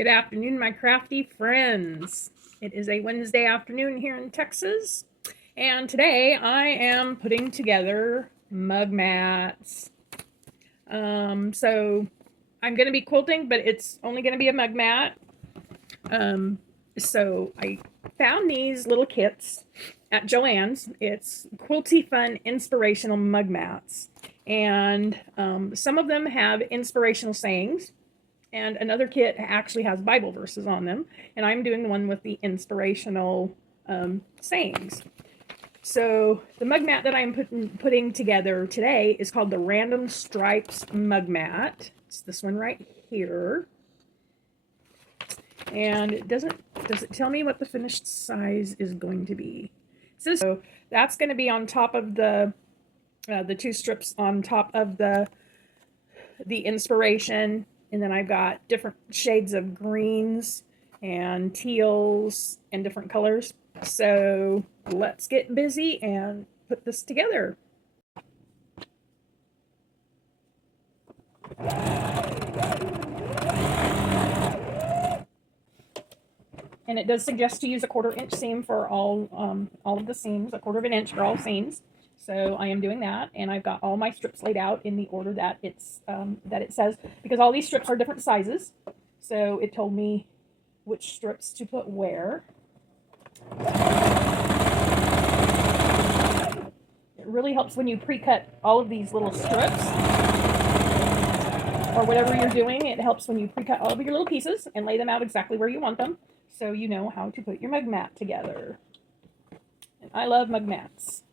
Good afternoon, my crafty friends. It is a Wednesday afternoon here in Texas, and today I am putting together mug mats. So I'm going to be quilting, but it's only going to be a mug mat. So I found these little kits at Joann's. It's Quilty Fun Inspirational mug mats, and some of them have inspirational sayings. And another kit actually has Bible verses on them. And I'm doing the one with the inspirational sayings. So the mug mat that I'm putting together today is called the Random Stripes mug mat. It's this one right here. And it does it tell me what the finished size is going to be? So that's going to be on top of the two strips on top of the inspiration. And then I've got different shades of greens and teals and different colors. So let's get busy and put this together. And it does suggest to use a 1/4 inch seam for all of the seams, a 1/4 inch for all seams. So I am doing that, and I've got all my strips laid out in the order that it says, because all these strips are different sizes. So it told me which strips to put where. It really helps when you pre-cut all of these little strips, or whatever you're doing. It helps when you pre-cut all of your little pieces and lay them out exactly where you want them, so you know how to put your mug mat together. And I love mug mats.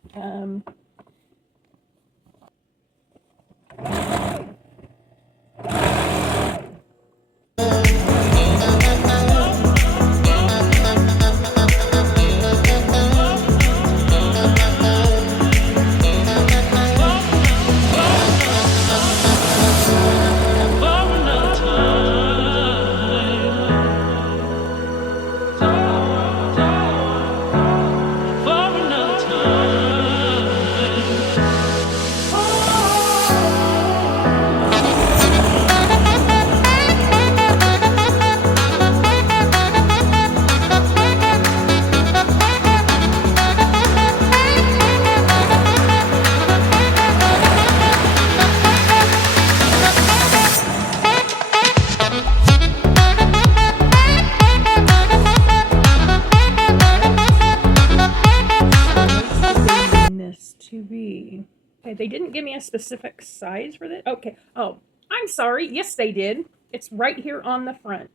To be. Okay, they didn't give me a specific size for this. Okay. Oh, I'm sorry. Yes, they did. It's right here on the front.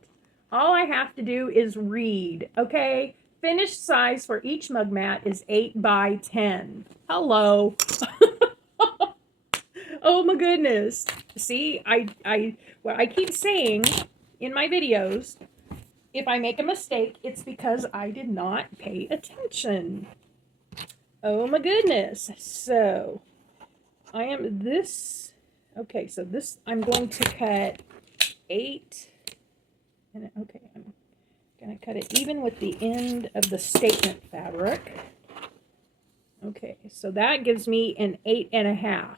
All I have to do is read. Okay. Finished size for each mug mat is 8 by 10. Hello. Oh my goodness. See, I keep saying in my videos, if I make a mistake, it's because I did not pay attention. Oh my goodness. So I am this. Okay, so this I'm going to cut 8. And okay, I'm going to cut it even with the end of the statement fabric. Okay, so that gives me an 8.5.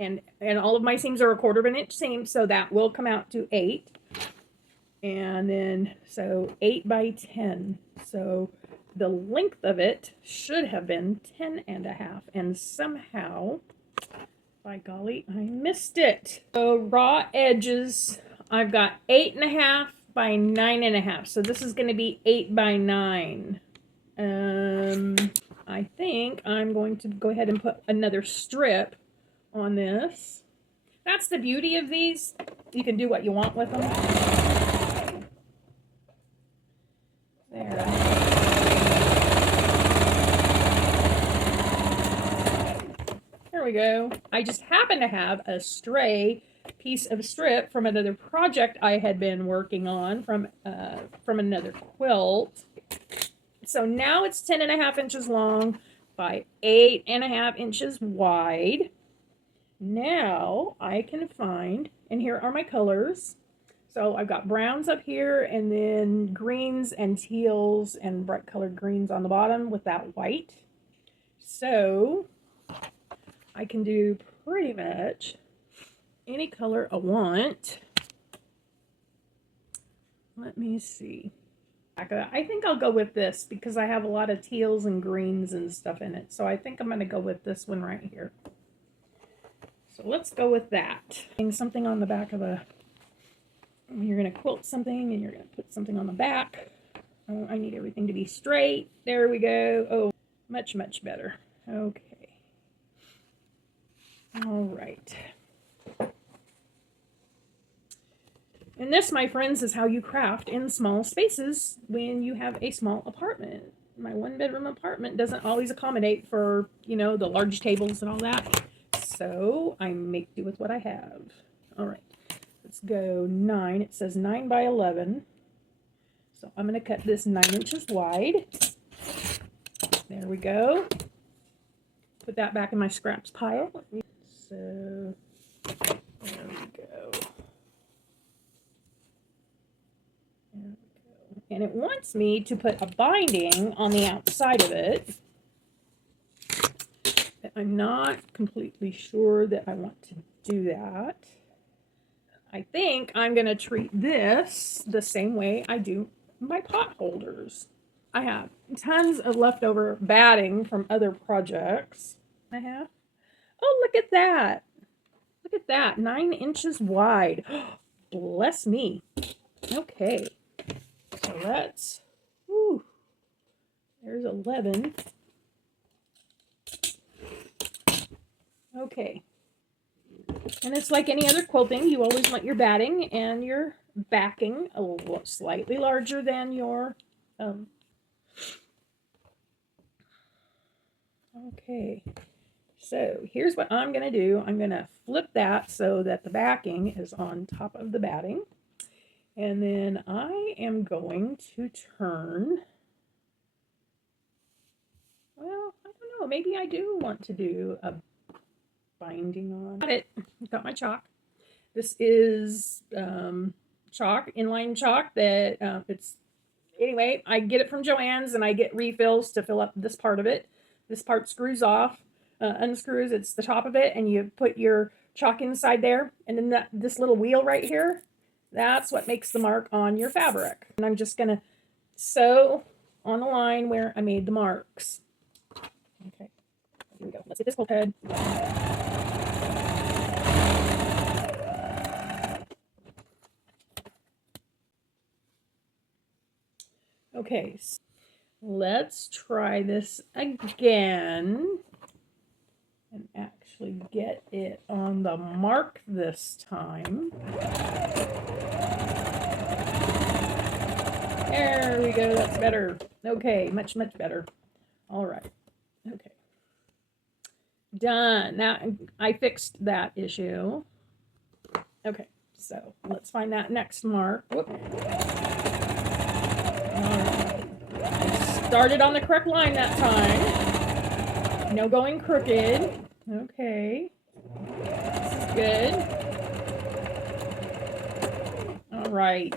And all of my seams are a 1/4 inch seam, so that will come out to 8. And then so 8 by 10. So the length of it should have been 10.5, and somehow, by golly, I missed it. So raw edges, I've got 8.5 by 9.5. So this is going to be 8 by 9. I think I'm going to go ahead and put another strip on this. That's the beauty of these. You can do what you want with them. There. There we go. I just happen to have a stray piece of strip from another project I had been working on from another quilt. So now it's 10.5 inches long by 8.5 inches wide. Now I can find, and here are my colors. So I've got browns up here, and then greens and teals and bright colored greens on the bottom with that white. So I can do pretty much any color I want. Let me see. I think I'll go with this because I have a lot of teals and greens and stuff in it. So I think I'm going to go with this one right here. So let's go with that. Something on the back of a... You're going to quilt something and you're going to put something on the back. Oh, I need everything to be straight. There we go. Oh, much, much better. Okay. All right. And this, my friends, is how you craft in small spaces when you have a small apartment. My one-bedroom apartment doesn't always accommodate for, you know, the large tables and all that. So I make do with what I have. All right. Let's go 9. It says 9 by 11. So I'm going to cut this 9 inches wide. There we go. Put that back in my scraps pile. So there we go. And it wants me to put a binding on the outside of it. But I'm not completely sure that I want to do that. I think I'm going to treat this the same way I do my pot holders. I have tons of leftover batting from other projects. I have. Oh, look at that. Look at that. 9 inches wide. Bless me. Okay. So let's, whew, there's 11. Okay. And it's like any other quilting. You always want your batting and your backing a little slightly larger than your, okay. So here's what I'm going to do. I'm going to flip that so that the backing is on top of the batting. And then I am going to turn, well, I don't know, maybe I do want to do a binding on. Got it. Got my chalk. This is chalk, inline chalk that it's, anyway, I get it from Joann's and I get refills to fill up this part of it. This part screws off, unscrews, it's the top of it, and you put your chalk inside there. And then this little wheel right here, that's what makes the mark on your fabric. And I'm just going to sew on the line where I made the marks. Okay, here we go. Let's get this quilt head. Okay, so let's try this again and actually get it on the mark this time. There we go, that's better. Okay, much, much better. All right, okay. Done. Now, I fixed that issue. Okay, so let's find that next mark. Whoop. All right. I started on the correct line that time. No going crooked. Okay. This is good. All right.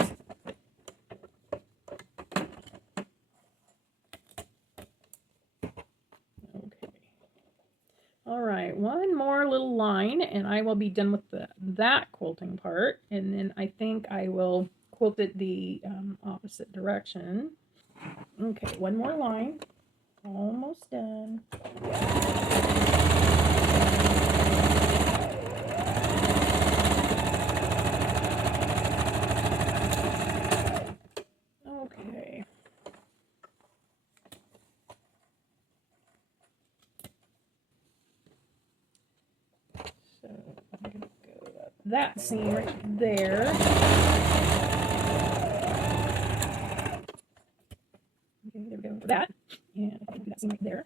All right, one more little line and I will be done with that quilting part. And then I think I will quilt it the opposite direction. Okay, one more line. Almost done. Okay. So I'm going to go up that seam right there. Okay, there we go for that. And I can do that seam right there.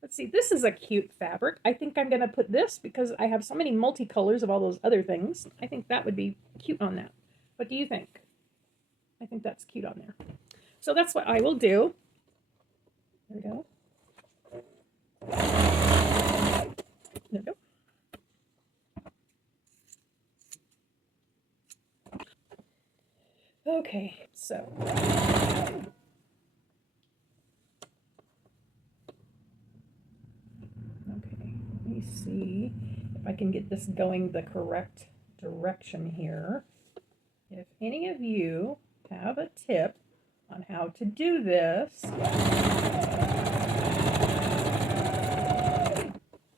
Let's see, this is a cute fabric. I think I'm going to put this because I have so many multicolors of all those other things. I think that would be cute on that. What do you think? I think that's cute on there. So that's what I will do. There we go. There we go. Okay, so okay, let me see if I can get this going the correct direction here. If any of you have a tip on how to do this,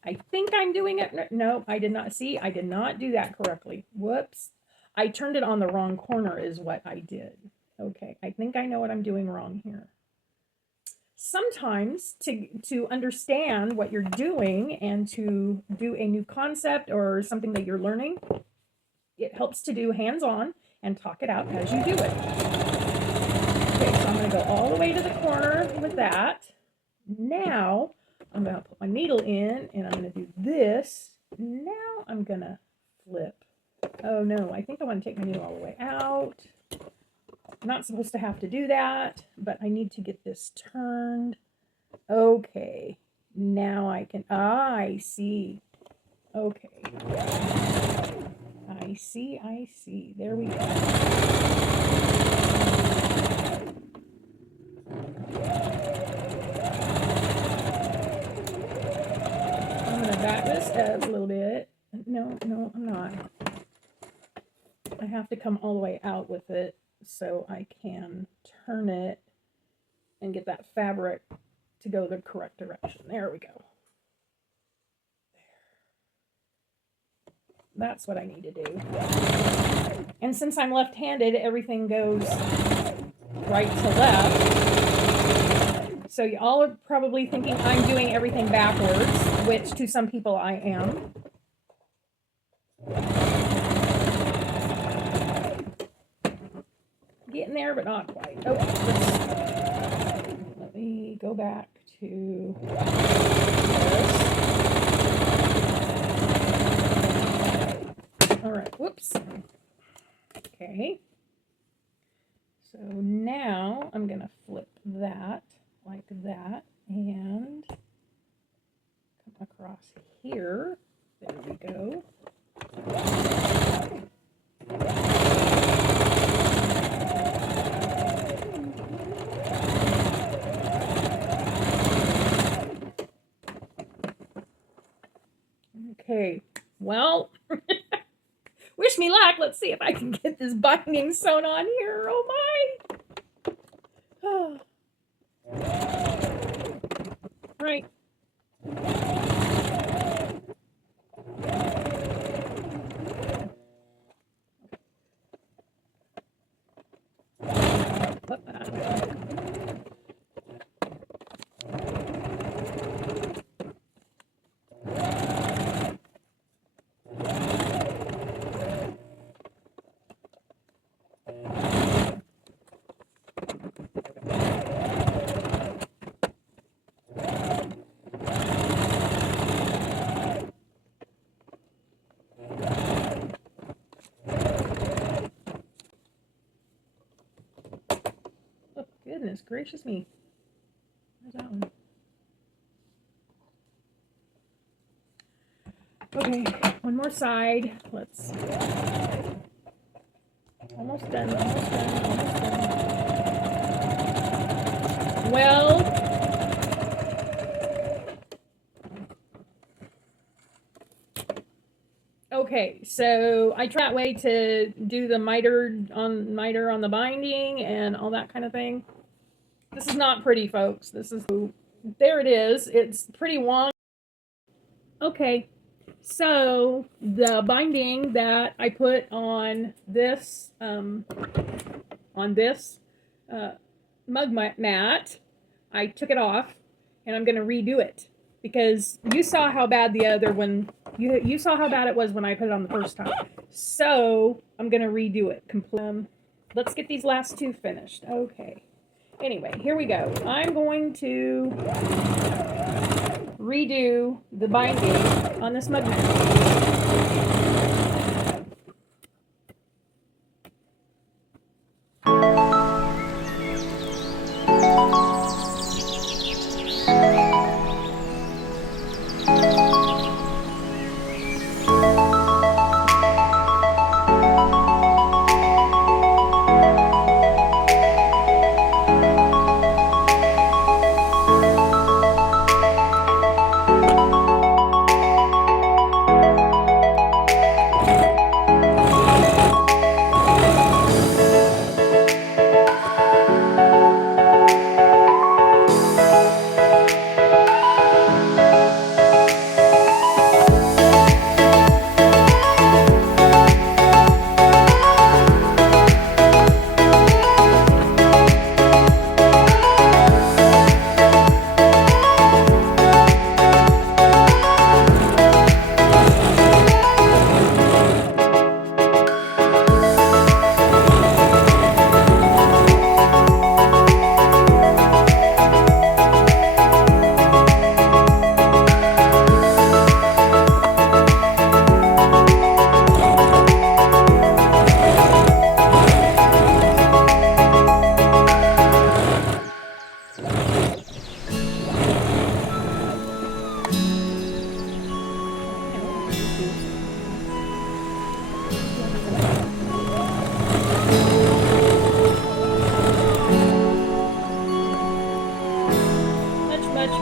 I think I'm doing it. No, I did not. See, I did not do that correctly. Whoops. I turned it on the wrong corner is what I did. Okay, I think I know what I'm doing wrong here. Sometimes to understand what you're doing and to do a new concept or something that you're learning, it helps to do hands-on and talk it out as you do it. Okay, so I'm going to go all the way to the corner with that. Now I'm going to put my needle in and I'm going to do this. Now I'm going to flip. Oh no, I think I want to take my needle all the way out. I'm not supposed to have to do that, but I need to get this turned. Okay, now I can, I see. Okay. I see. There we go. I'm going to back this up a little bit. No, I'm not. I have to come all the way out with it so I can turn it and get that fabric to go the correct direction. There we go. That's what I need to do. And since I'm left-handed, everything goes right to left. So y'all are probably thinking I'm doing everything backwards, which to some people I am. Getting there, but not quite. Okay, let me go back to this. All right, whoops. Okay. So now I'm going to flip that like that and come across here. There we go. Okay, well, wish me luck. Let's see if I can get this binding sewn on here. Oh my. Right. Goodness gracious me. Where's that one? Okay, one more side. Let's. Almost done. Well, okay, so I tried that way to do the miter on the binding and all that kind of thing. This is not pretty, folks. This is, there it is. It's pretty wonky. Okay, so the binding that I put on this mug mat, I took it off and I'm going to redo it because you saw how bad the other one, you saw how bad it was when I put it on the first time. So I'm going to redo it. Let's get these last two finished. Okay. Anyway, here we go. I'm going to redo the binding on this mug mat.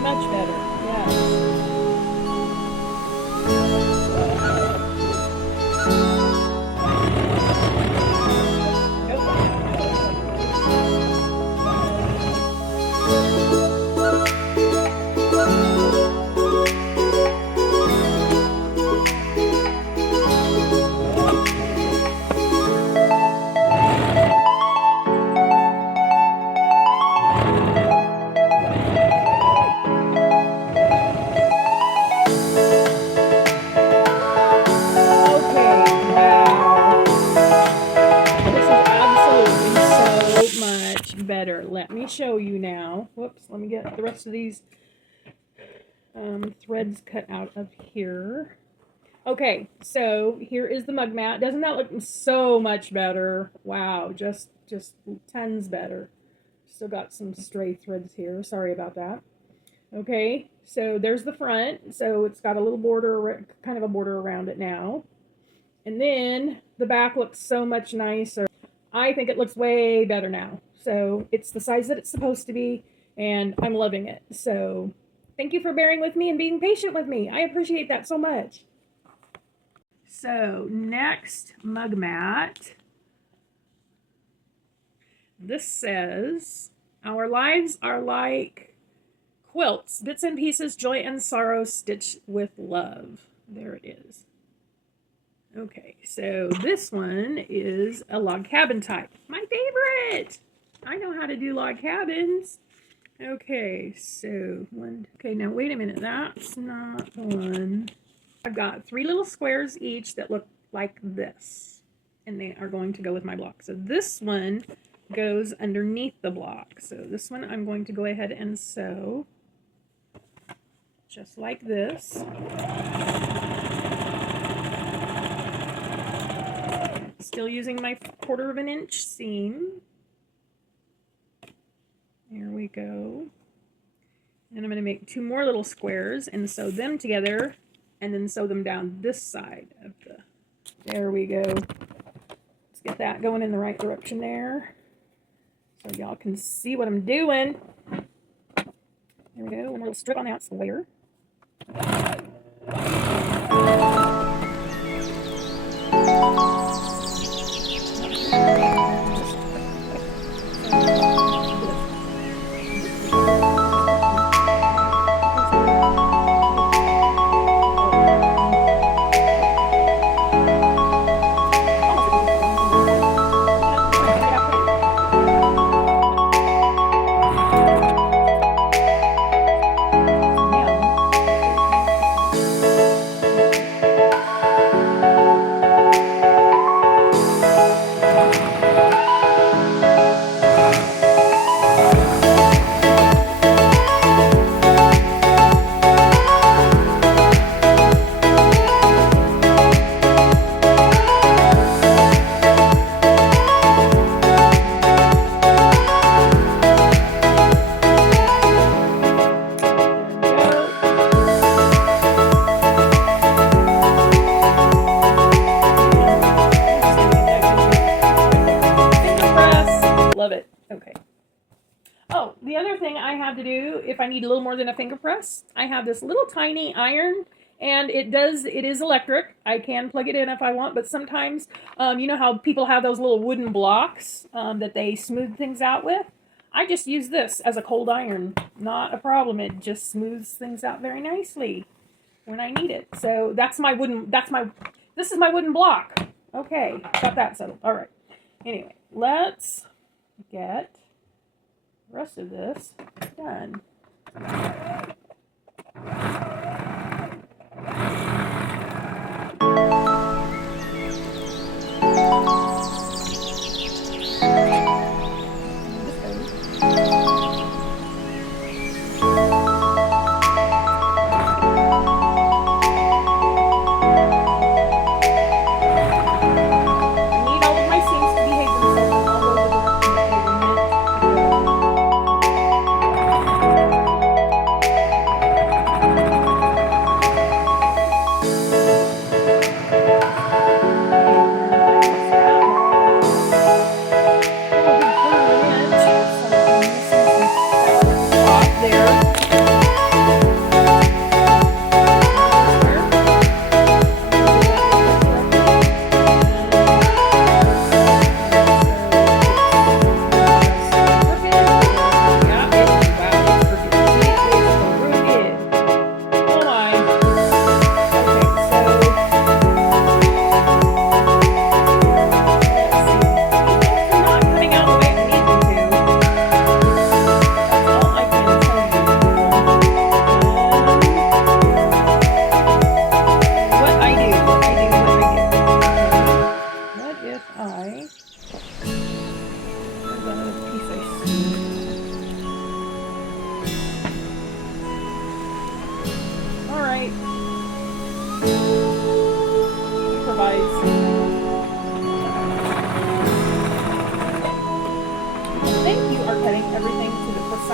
much better. Yes. Better. Let me show you now. Whoops, let me get the rest of these threads cut out of here. Okay, so here is the mug mat. Doesn't that look so much better? Wow, just tons better. Still got some stray threads here. Sorry about that. Okay, so there's the front. So it's got a little border, kind of a border around it now. And then the back looks so much nicer. I think it looks way better now. So it's the size that it's supposed to be, and I'm loving it. So thank you for bearing with me and being patient with me. I appreciate that so much. So next mug mat. This says, our lives are like quilts, bits and pieces, joy and sorrow stitched with love. There it is. Okay, so this one is a log cabin type. My favorite! I know how to do log cabins. Okay, so okay, now wait a minute. That's not the one. I've got 3 little squares each that look like this, and they are going to go with my block. So this one goes underneath the block. So this one I'm going to go ahead and sew just like this. Still using my 1/4 of an inch seam. There we go. And I'm going to make 2 more little squares and sew them together, and then sew them down this side of the... There we go. Let's get that going in the right direction there, so y'all can see what I'm doing. There we go. One little strip on that square. Love it. Okay. Oh, the other thing I have to do, if I need a little more than a finger press, I have this little tiny iron, and it is electric. I can plug it in if I want, but sometimes, you know how people have those little wooden blocks that they smooth things out with? I just use this as a cold iron. Not a problem. It just smooths things out very nicely when I need it. So this is my wooden block. Okay, got that settled. All right. Anyway, let's get the rest of this done.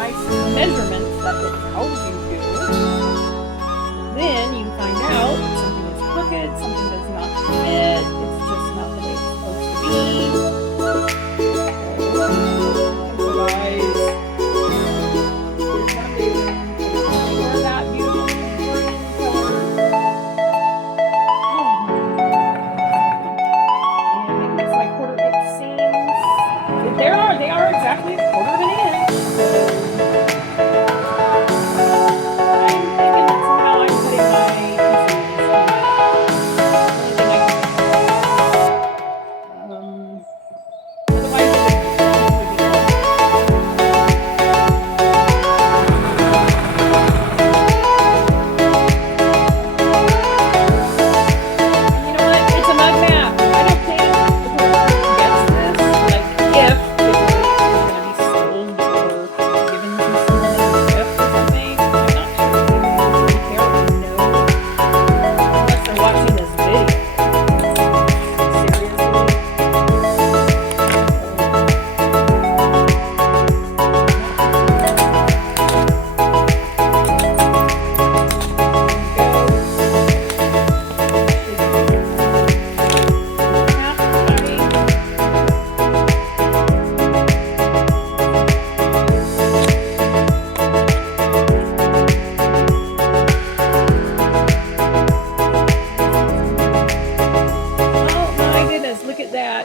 precise measurements that it tells you to, then you find out something is crooked, something does not fit, it's just not the way it's supposed to be. So guys, here's what I'm doing. For that beautiful green color. And maybe it's like 1/4 inch seams. They are exactly 1/4 of an inch.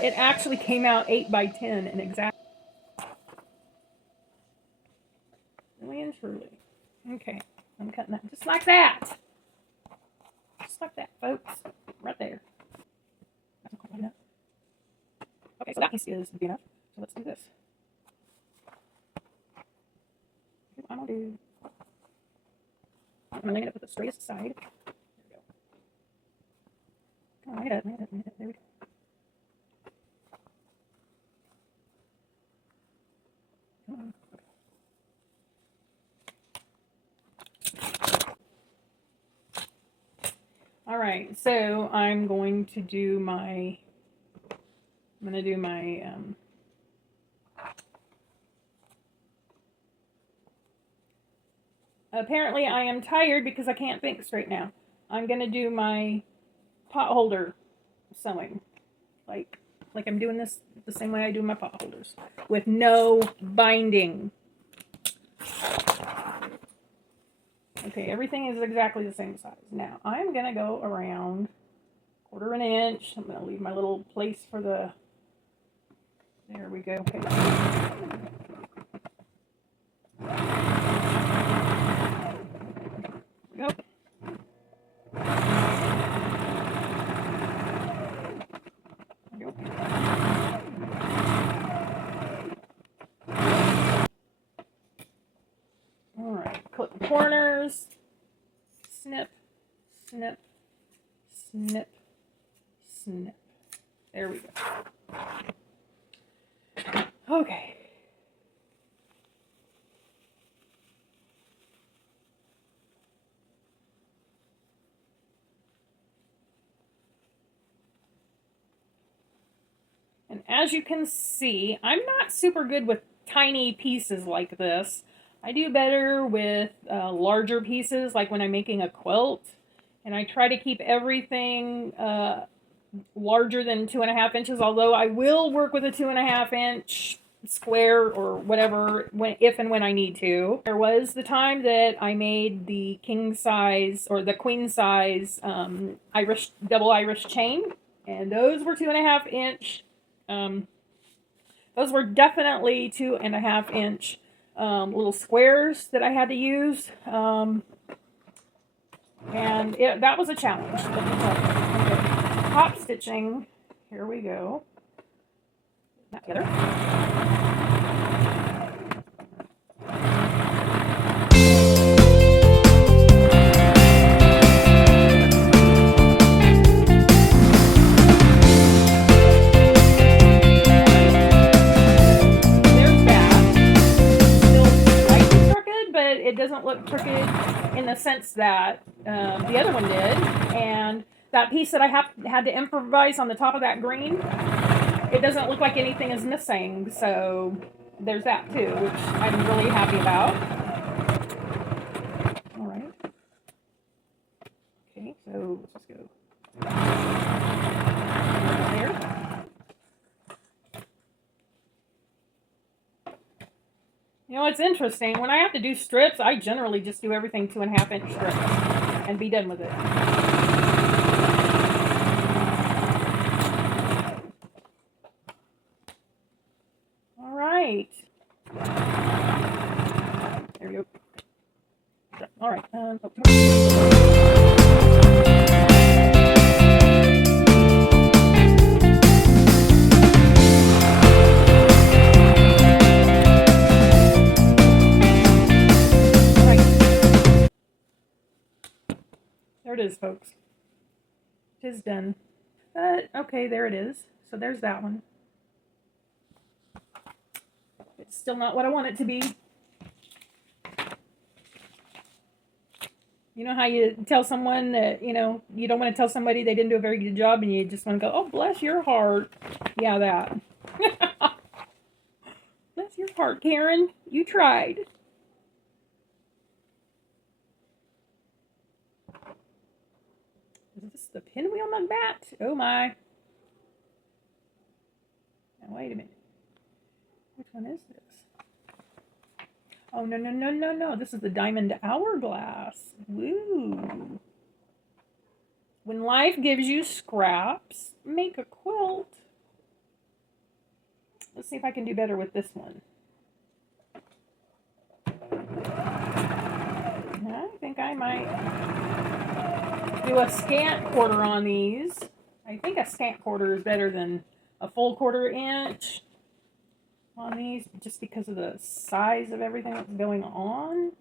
It actually came out 8 by 10 and exactly. Really and truly. Okay, I'm cutting that just like that. Just like that, folks. Right there. Okay, so that piece is big enough. So let's do this. I'm going to put the straightest side. There we go. Come on, right up. There we go. All right, so I'm going to do my apparently I am tired because I can't think straight now. I'm going to do my pot holder sewing. Like I'm doing this the same way I do my pot holders, with no binding. Okay, everything is exactly the same size. Now, I'm going to go around 1/4 of an inch. I'm going to leave my little place for the... There we go. Okay. There we go. Clip the corners, snip, snip, snip, snip. There we go. Okay. And as you can see, I'm not super good with tiny pieces like this. I do better with larger pieces, like when I'm making a quilt, and I try to keep everything larger than 2.5 inches, although I will work with a 2.5 inch square or whatever if and when I need to. There was the time that I made the king size or the queen size double Irish chain, and those were 2.5 inch. Those were definitely 2.5 inch little squares that I had to use, and that was a challenge. Okay. Top stitching, here we go. That together. It doesn't look crooked in the sense that the other one did, and that piece that I had to improvise on the top of that green, it doesn't look like anything is missing. So there's that too, which I'm really happy about. All right. Okay, so let's just go there. You know, it's interesting. When I have to do strips, I generally just do everything 2.5-inch strips and be done with it. All right. There we go. All right. There it is, folks. It is done. Okay, there it is. So there's that one. It's still not what I want it to be. You know how you tell someone that, you know, you don't want to tell somebody they didn't do a very good job and you just want to go, oh, bless your heart. Yeah, that. Bless your heart, Karen. You tried. Is this the pinwheel on bat? Oh, my. Now, wait a minute. Which one is this? Oh, no, no, no, no, no. This is the diamond hourglass. Woo. When life gives you scraps, make a quilt. Let's see if I can do better with this one. I think I might do a scant quarter on these. I think a scant quarter is better than a full 1/4 inch on these, just because of the size of everything that's going on.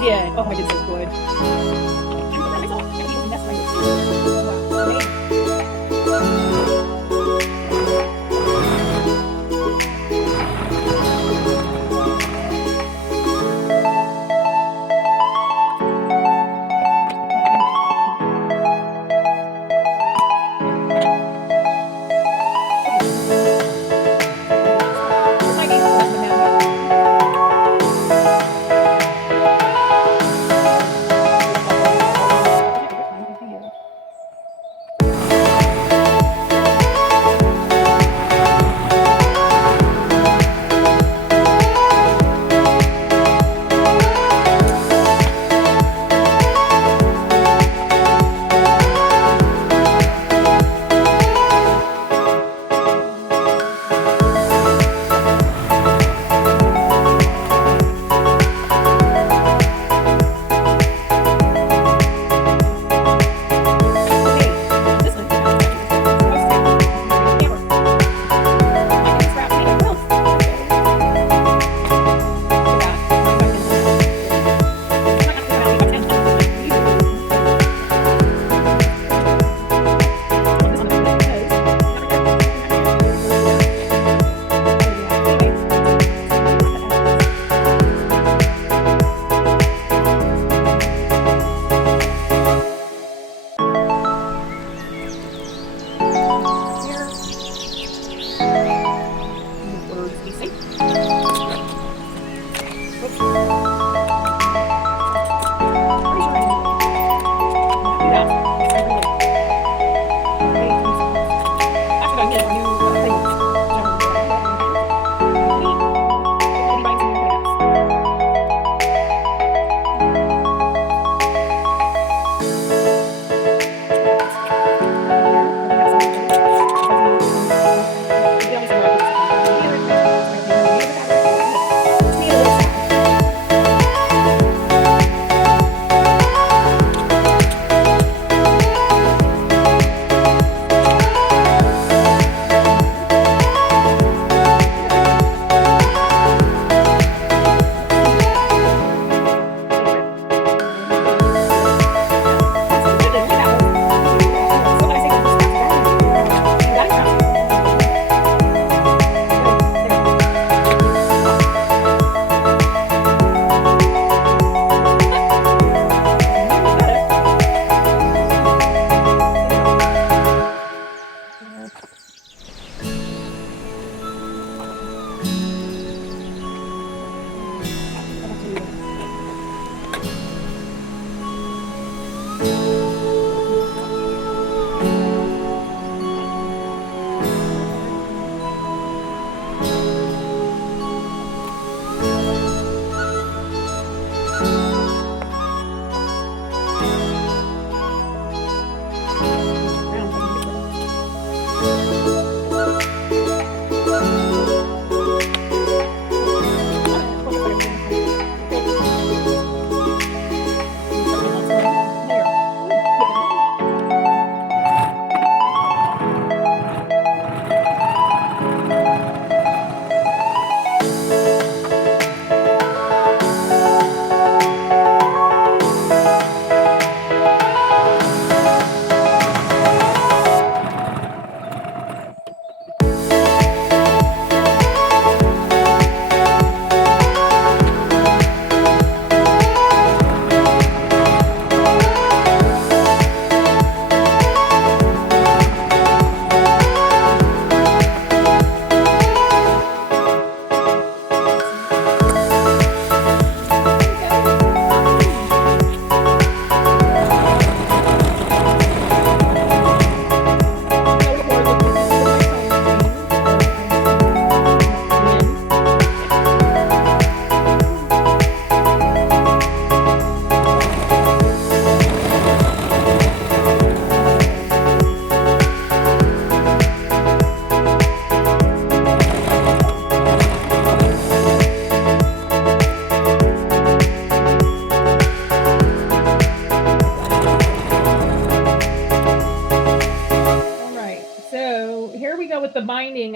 Yeah. Oh, I did so good.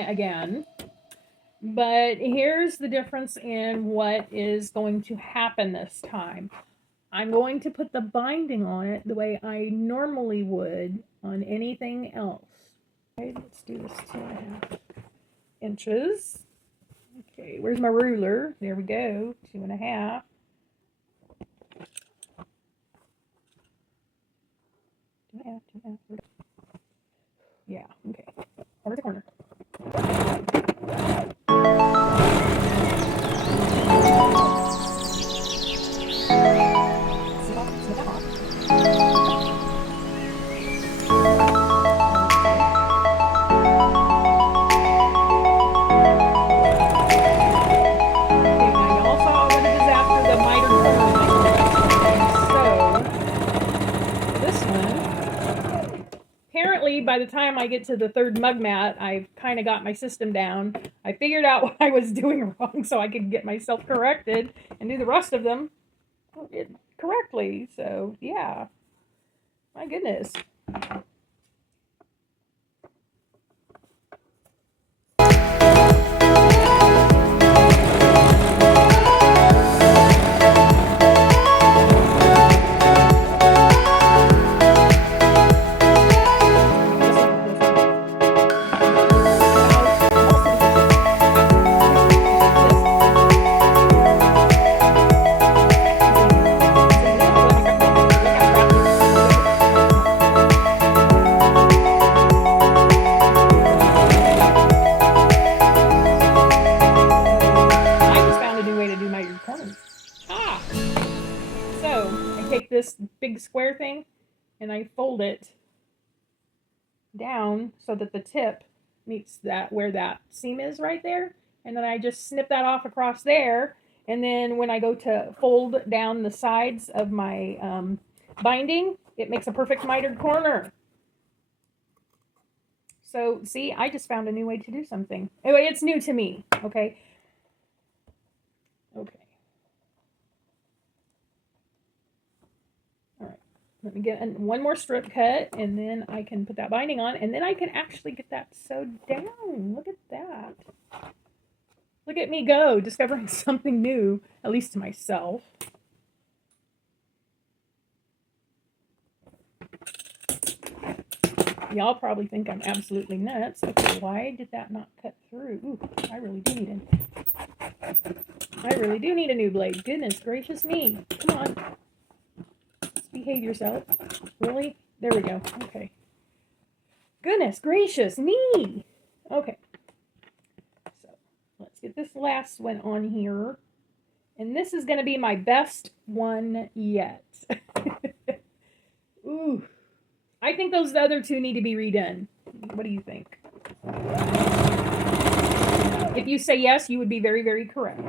again. But here's the difference in what is going to happen this time. I'm going to put the binding on it the way I normally would on anything else. Okay, let's do this 2.5 inches. Okay, where's my ruler? There we go, 2.5. Yeah, okay. Over the corner. Snip that off. By the time I get to the third mug mat, I've kind of got my system down. I figured out what I was doing wrong so I could get myself corrected and do the rest of them correctly. So, yeah. My goodness. This big square thing and I fold it down so that the tip meets that where that seam is right there, and then I just snip that off across there, and then when I go to fold down the sides of my binding, it makes a perfect mitered corner. So see, I just found a new way to do something. Anyway, it's new to me. Okay. Let me get one more strip cut, and then I can put that binding on, and then I can actually get that sewed down. Look at that. Look at me go, discovering something new, at least to myself. Y'all probably think I'm absolutely nuts. Okay, why did that not cut through? Ooh, I really do need a new blade. Goodness gracious me. Come on. Behave yourself. Really? There we go. Okay. Goodness gracious me. Okay. So let's get this last one on here. And this is going to be my best one yet. Ooh. I think those other two need to be redone. What do you think? If you say yes, you would be very, very correct.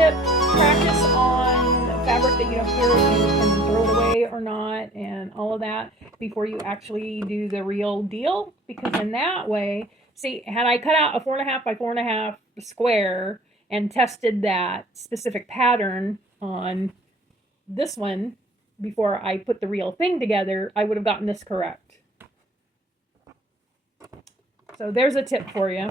tip, practice on fabric that you don't care if you can throw it away or not, and all of that before you actually do the real deal, because in that way, see, had I cut out a 4.5 by 4.5 square and tested that specific pattern on this one before I put the real thing together, I would have gotten this correct. So there's a tip for you.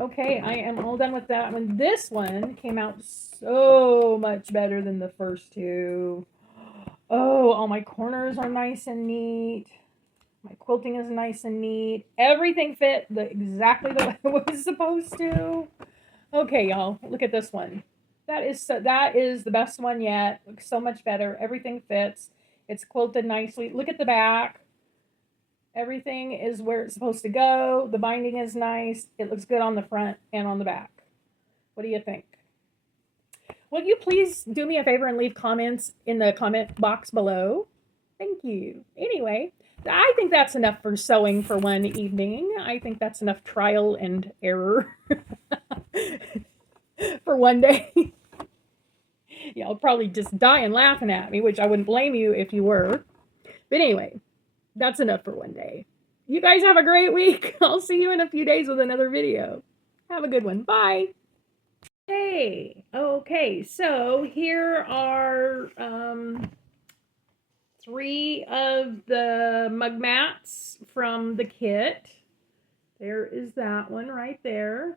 Okay, I am all done with that one. This one came out so much better than the first two. Oh, all my corners are nice and neat. My quilting is nice and neat. Everything fit exactly the way it was supposed to. Okay, y'all, look at this one. That is the best one yet. Looks so much better. Everything fits. It's quilted nicely. Look at the back. Everything is where it's supposed to go. The binding is nice. It looks good on the front and on the back. What do you think? Will you please do me a favor and leave comments in the comment box below? Thank you. Anyway, I think that's enough for sewing for one evening. I think that's enough trial and error for one day. Y'all probably just dying laughing at me, which I wouldn't blame you if you were. But anyway, that's enough for one day. You guys have a great week. I'll see you in a few days with another video. Have a good one. Bye. Hey, okay, so here are 3 of the mug mats from the kit. There is that one right there.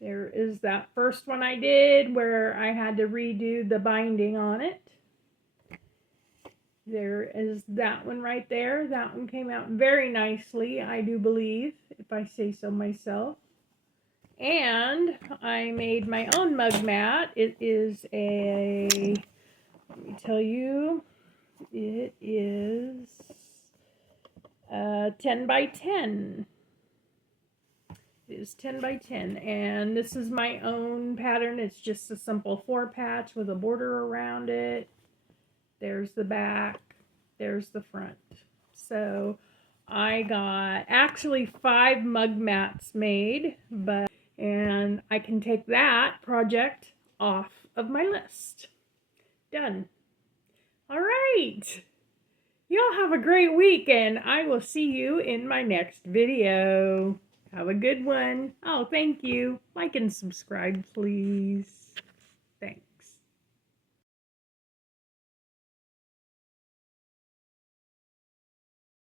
There is that first one I did where I had to redo the binding on it. There is that one right there. That one came out very nicely, I do believe, if I say so myself. And I made my own mug mat. It is a, let me tell you, it is a 10 by 10. It is 10 by 10. And this is my own pattern. It's just a simple 4-patch with a border around it. There's the back. There's the front. So I got actually 5 mug mats made, and I can take that project off of my list. Done. All right. Y'all have a great week, and I will see you in my next video. Have a good one. Oh, thank you. Like and subscribe, please.